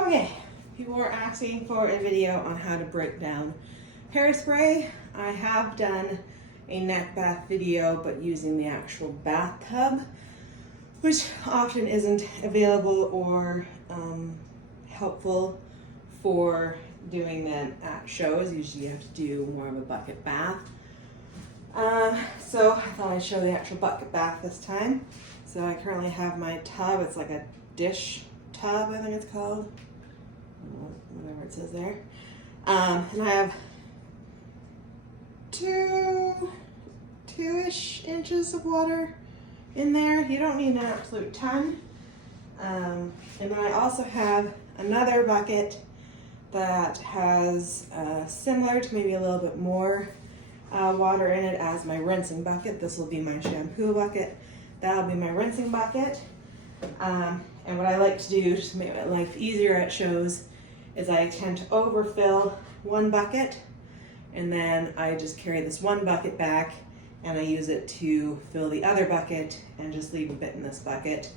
Okay, people were asking for a video on how to break down hairspray. I have done a neck bath video, but using the actual bathtub, which often isn't available or helpful for doing them at shows. Usually you have to do more of a bucket bath. So I thought I'd show the actual bucket bath this time. So I currently have my tub. It's like a dish tub, I think it's called. Whatever it says there. And I have two-ish inches of water in there. You don't need an absolute ton. And then I also have another bucket that has similar to maybe a little bit more water in it as my rinsing bucket. This will be my shampoo bucket. That'll be my rinsing bucket. And what I like to do to make my life easier at shows is I tend to overfill one bucket, and then I just carry this one bucket back and I use it to fill the other bucket and just leave a bit in this bucket.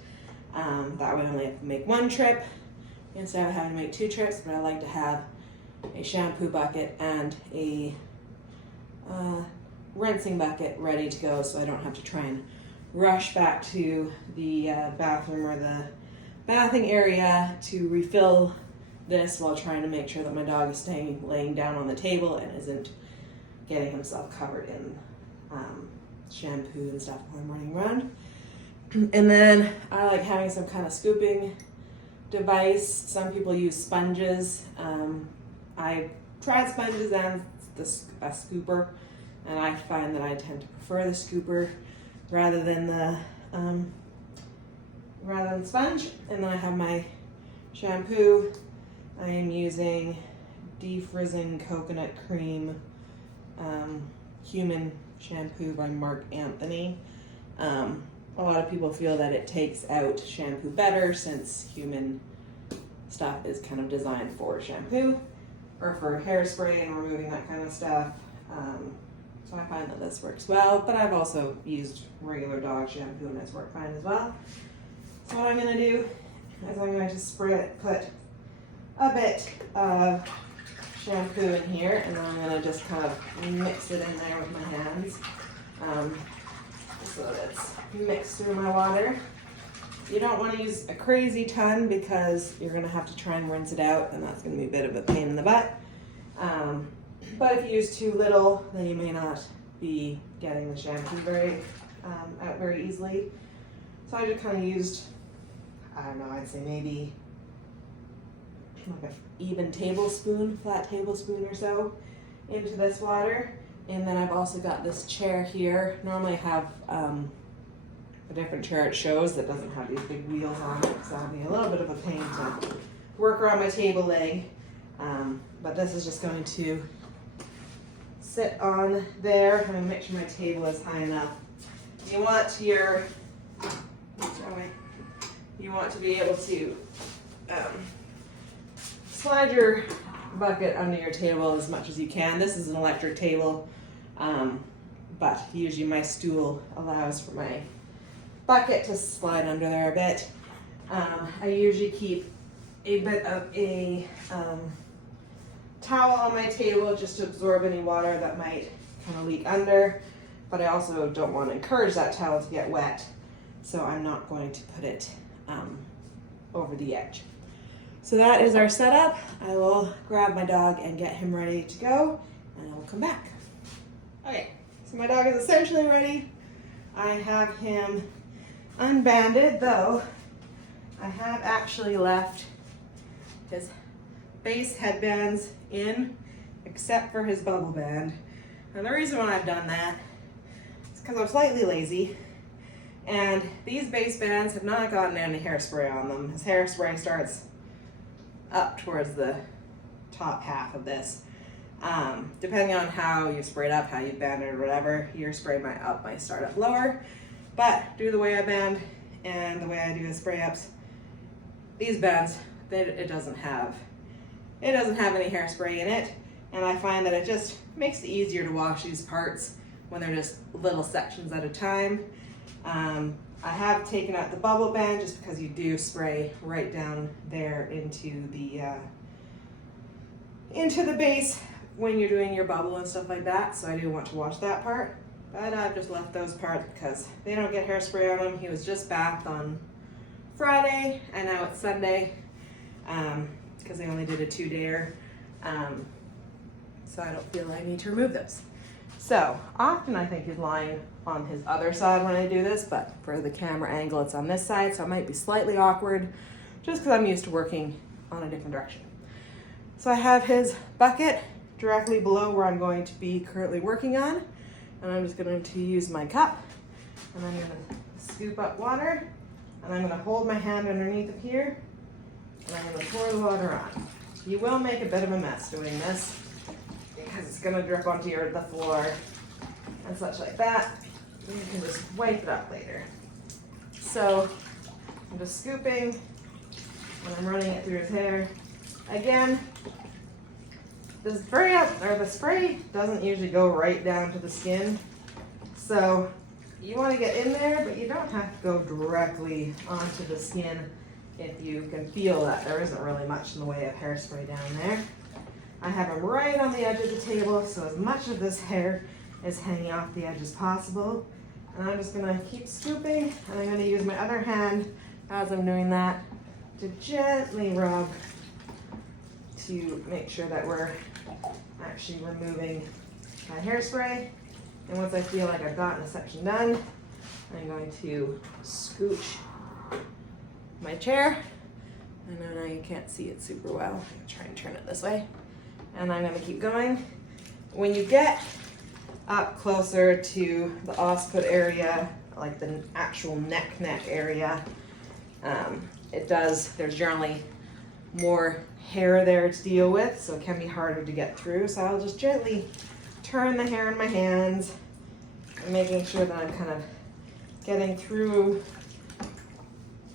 That way I only have to make one trip instead of having to make two trips, but I like to have a shampoo bucket and a rinsing bucket ready to go so I don't have to try and rush back to the bathroom or the bathing area to refill this while trying to make sure that my dog is laying down on the table and isn't getting himself covered in shampoo and stuff while I'm running around. And then I like having some kind of scooping device. Some people use sponges. I tried sponges and a scooper, and I find that I tend to prefer the scooper rather than the sponge. And then I have my shampoo. I am using defrizzing coconut cream human shampoo by Mark Anthony. A lot of people feel that it takes out shampoo better since human stuff is kind of designed for shampoo or for hairspray and removing that kind of stuff. So I find that this works well, but I've also used regular dog shampoo and it's worked fine as well. So what I'm going to do is I'm going to put a bit of shampoo in here, and then I'm going to just kind of mix it in there with my hands so that it's mixed through my water. You don't want to use a crazy ton because you're going to have to try and rinse it out, and that's going to be a bit of a pain in the butt. But if you use too little, then you may not be getting the shampoo out very easily. So I just kind of used, I don't know, I'd say maybe like an even tablespoon, flat tablespoon or so into this water. And then I've also got this chair here. Normally I have a different chair at shows that doesn't have these big wheels on it, so it'll be a little bit of a pain to work around my table leg. But this is just going to sit on there. I'm going to make sure my table is high enough. You want to be able to slide your bucket under your table as much as you can. This is an electric table, but usually my stool allows for my bucket to slide under there a bit. I usually keep a bit of a towel on my table just to absorb any water that might kind of leak under, but I also don't want to encourage that towel to get wet, so I'm not going to put it over the edge. So that is our setup. I will grab my dog and get him ready to go, and I will come back. Okay, so my dog is essentially ready. I have him unbanded, though I have actually left his base headbands in, except for his bubble band. And the reason why I've done that is because I'm slightly lazy, and these base bands have not gotten any hairspray on them. His hairspray starts up towards the top half of this. Depending on how you sprayed up, how you banded or whatever, your spray might start up lower. But due to the way I band and the way I do the spray ups, these bands, it doesn't have any hairspray in it, and I find that it just makes it easier to wash these parts when they're just little sections at a time. I have taken out the bubble band just because you do spray right down there into the base when you're doing your bubble and stuff like that. So I do want to watch that part, but I've just left those parts because they don't get hairspray on him. He was just bathed on Friday and now it's Sunday because they only did a 2-dayer. So I don't feel I need to remove those. So often I think he's lying on his other side when I do this, but for the camera angle it's on this side, so it might be slightly awkward just because I'm used to working on a different direction. So I have his bucket directly below where I'm going to be currently working on, and I'm just going to use my cup and I'm going to scoop up water, and I'm going to hold my hand underneath it here, and I'm going to pour the water on. You will make a bit of a mess doing this because it's going to drip onto the floor and such like that. You can just wipe it up later. So I'm just scooping and I'm running it through his hair. Again, the spray doesn't usually go right down to the skin. So you want to get in there, but you don't have to go directly onto the skin if you can feel that there isn't really much in the way of hairspray down there. I have him right on the edge of the table, so as much of this hair is hanging off the edge as possible. And I'm just gonna keep scooping, and I'm gonna use my other hand as I'm doing that to gently rub to make sure that we're actually removing my hairspray. And once I feel like I've gotten a section done, I'm going to scooch my chair. I know now you can't see it super well. I'm gonna try and turn it this way. And I'm gonna keep going. When you get up closer to the occiput area, like the actual neck area, there's generally more hair there to deal with, so it can be harder to get through. So I'll just gently turn the hair in my hands and making sure that I'm kind of getting through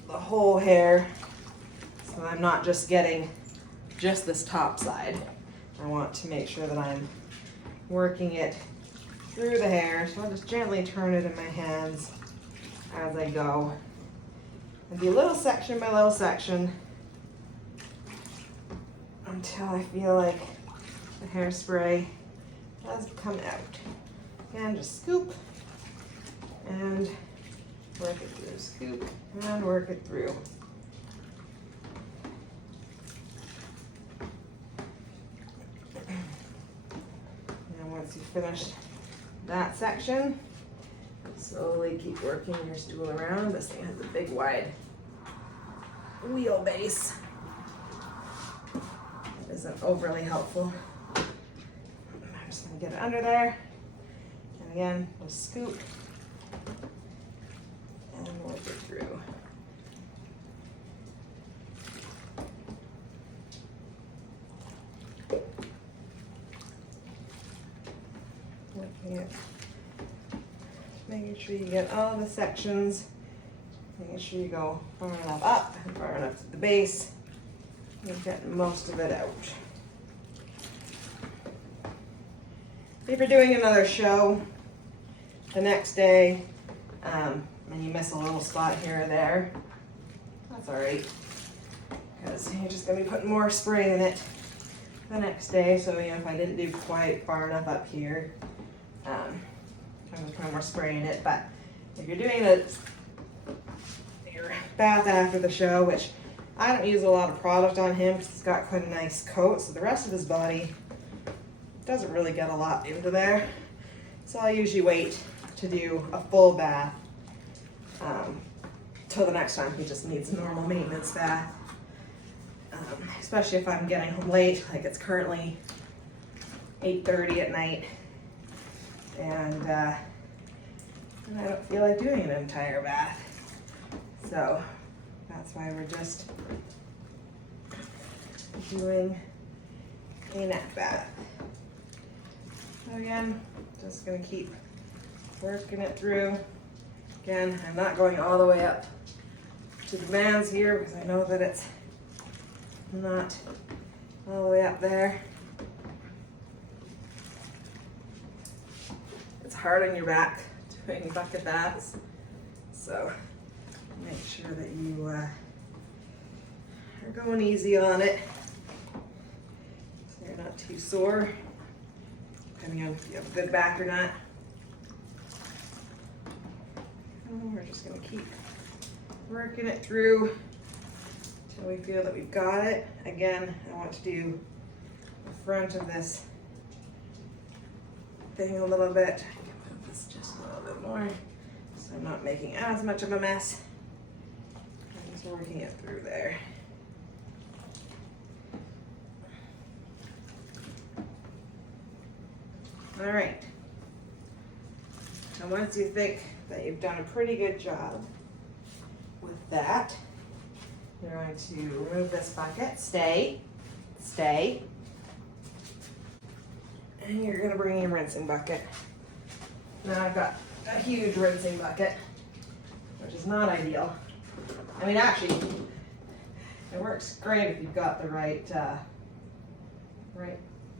the whole hair, so I'm not just getting just this top side. I want to make sure that I'm working it through the hair, so I'll just gently turn it in my hands as I go. And do little section by little section until I feel like the hairspray does come out. And just scoop and work it through. Scoop and work it through. And once you've finished that section, slowly keep working your stool around. This thing has a big wide wheelbase. It isn't overly helpful. I'm just going to get it under there. And again, just scoop and work it through. Making sure you get all the sections, making sure you go far enough up and far enough to the base. You get most of it out. If you're doing another show the next day and you miss a little spot here or there, that's all right, because you're just going to be putting more spray in it the next day. So if I didn't do quite far enough up here, I'm just putting more spray in it. But if you're doing your bath after the show, which I don't use a lot of product on him because he's got quite a nice coat, so the rest of his body doesn't really get a lot into there. So I usually wait to do a full bath till the next time he just needs a normal maintenance bath. Especially if I'm getting home late, like it's currently 8:30 at night, and I don't feel like doing an entire bath. So that's why we're just doing a nap bath. So again, just gonna keep working it through. Again, I'm not going all the way up to the bands here because I know that it's not all the way up there. It's hard on your back doing bucket baths, so Make sure that you are going easy on it so you're not too sore, depending on if you have a good back or not. And we're just going to keep working it through until we feel that we've got it. Again, I want to do the front of this thing a little bit. I can put this just a little bit more so I'm not making as much of a mess. I'm just working it through there. All right. And once you think that you've done a pretty good job with that, you're going to remove this bucket. Stay. And you're going to bring your rinsing bucket. Now I've got a huge rinsing bucket, which is not ideal. I mean, actually, it works great if you've got the right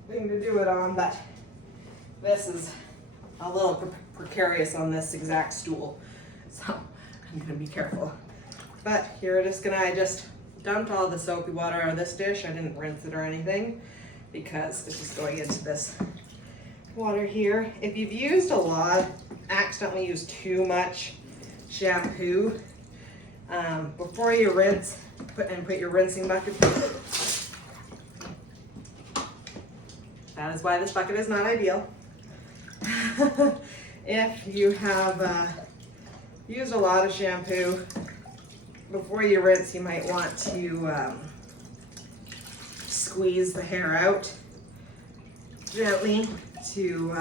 thing to do it on, but this is a little precarious on this exact stool, so I'm gonna be careful. But here it is. I just dumped all the soapy water out of this dish. I didn't rinse it or anything because it's just going into this water here. If you've used a lot, accidentally used too much shampoo, before you rinse, put your rinsing bucket. That is why this bucket is not ideal. If you have used a lot of shampoo, before you rinse, you might want to squeeze the hair out gently to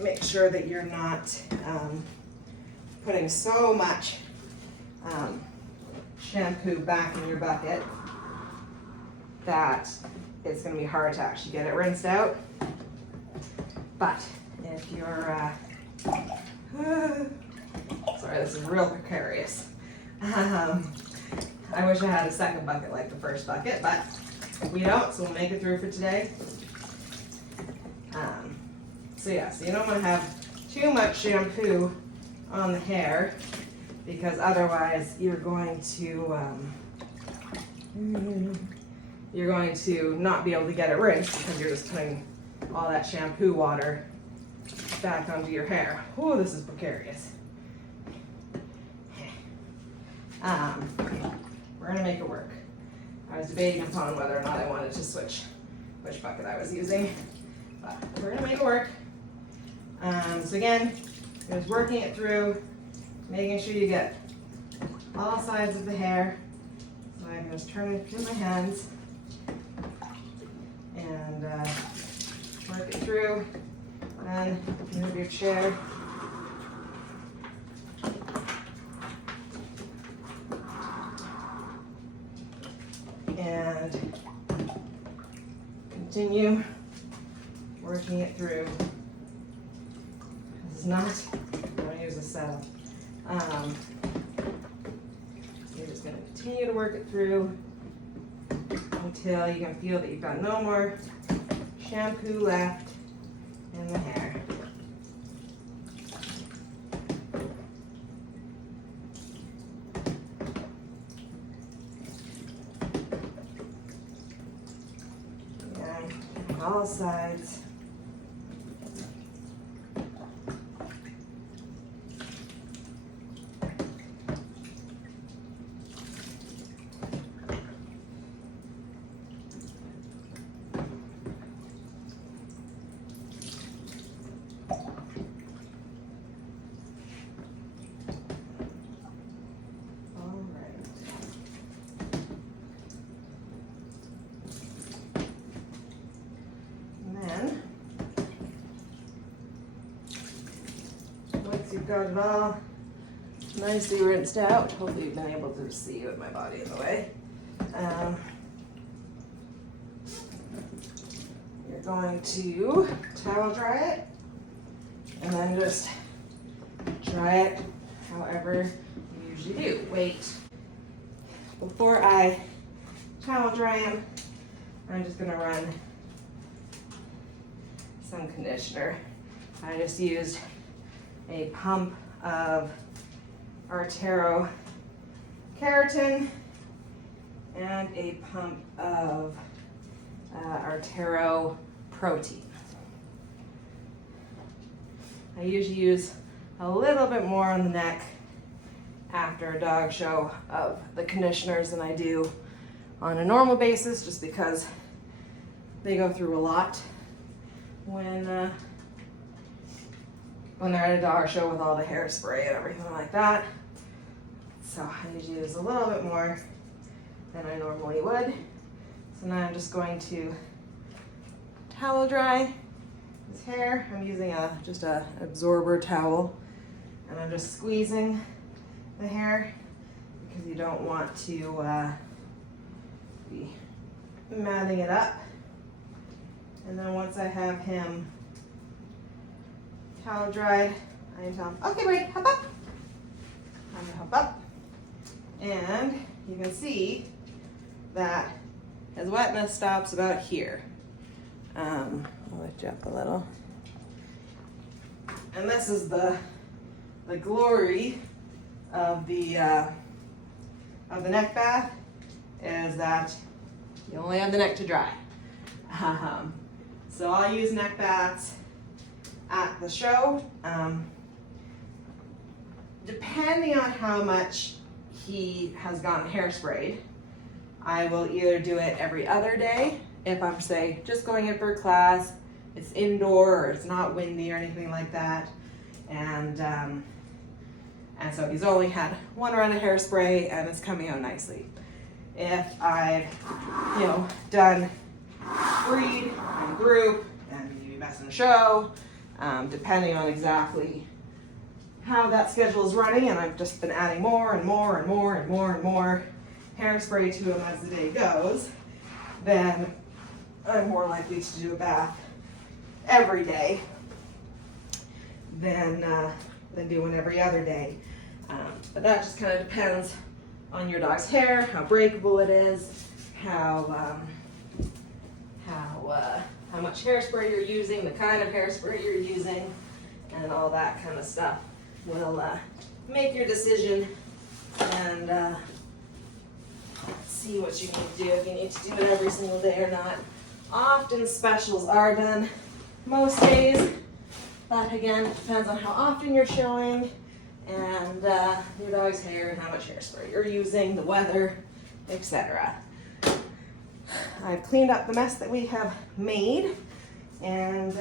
make sure that you're not putting so much shampoo back in your bucket that it's going to be hard to actually get it rinsed out. But if you're, sorry, this is real precarious. I wish I had a second bucket like the first bucket, but we don't, so we'll make it through for today. So yeah, so you don't want to have too much shampoo on the hair, because otherwise you're going to not be able to get it rinsed because you're just putting all that shampoo water back onto your hair. Oh, this is precarious. We're gonna make it work. I was debating upon whether or not I wanted to switch which bucket I was using, but we're gonna make it work. So again, just working it through, making sure you get all sides of the hair. So I can just turn it through my hands and work it through. Then move your chair. And continue working it through. This is not, I'm going to use a setup. You're just going to continue to work it through until you can feel that you've got no more shampoo left in the hair. And all sides. You've got it all nicely rinsed out. Hopefully you've been able to see with my body in the way. You're going to towel dry it and then just dry it however you usually do. Wait. Before I towel dry them, I'm just going to run some conditioner. I just used a pump of Artero keratin and a pump of Artero protein. I usually use a little bit more on the neck after a dog show of the conditioners than I do on a normal basis, just because they go through a lot when they're at a dog show with all the hairspray and everything like that. So I usually use a little bit more than I normally would. So now I'm just going to towel dry his hair. I'm using just a absorber towel, and I'm just squeezing the hair because you don't want to be matting it up. And then once I have him towel dried, I tell him, okay, Ray, hop up. I'm gonna hop up. And you can see that his wetness stops about here. I'll lift you up a little. And this is the glory of the neck bath, is that you only have the neck to dry. So I'll use neck baths at the show. Depending on how much he has gotten hairsprayed, I will either do it every other day if I'm, say, just going in for a class, it's indoor or it's not windy or anything like that, and so he's only had one round of hairspray and it's coming out nicely. If I've, done breed and group and maybe best in show, depending on exactly how that schedule is running, and I've just been adding more and more and more and more and more hairspray to him as the day goes, then I'm more likely to do a bath every day than doing every other day. But that just kind of depends on your dog's hair, how breakable it is, how much hairspray you're using, the kind of hairspray you're using, and all that kind of stuff will make your decision and see what you need to do, if you need to do it every single day or not. Often specials are done most days, but again, it depends on how often you're showing and your dog's hair and how much hairspray you're using, the weather, etc. I've cleaned up the mess that we have made, and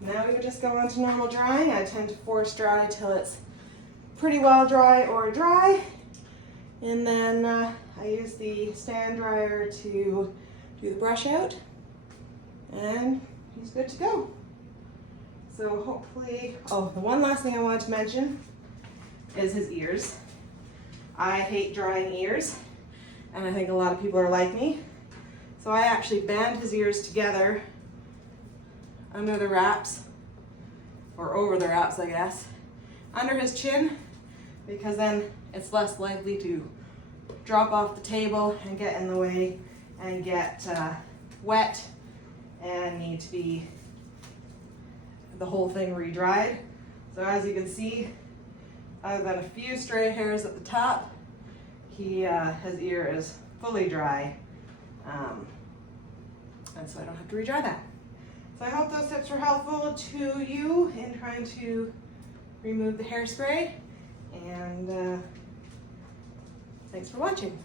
now we can just go on to normal drying. I tend to force dry till it's pretty well dry or dry, and then I use the stand dryer to do the brush out, and he's good to go. So hopefully, the one last thing I wanted to mention is his ears. I hate drying ears, and I think a lot of people are like me. So I actually band his ears together under the wraps, or over the wraps, I guess, under his chin, because then it's less likely to drop off the table and get in the way and get wet and need to be the whole thing re-dried. So as you can see, other than a few stray hairs at the top, his ear is fully dry, and so I don't have to re-dry that. So I hope those tips were helpful to you in trying to remove the hairspray, and thanks for watching.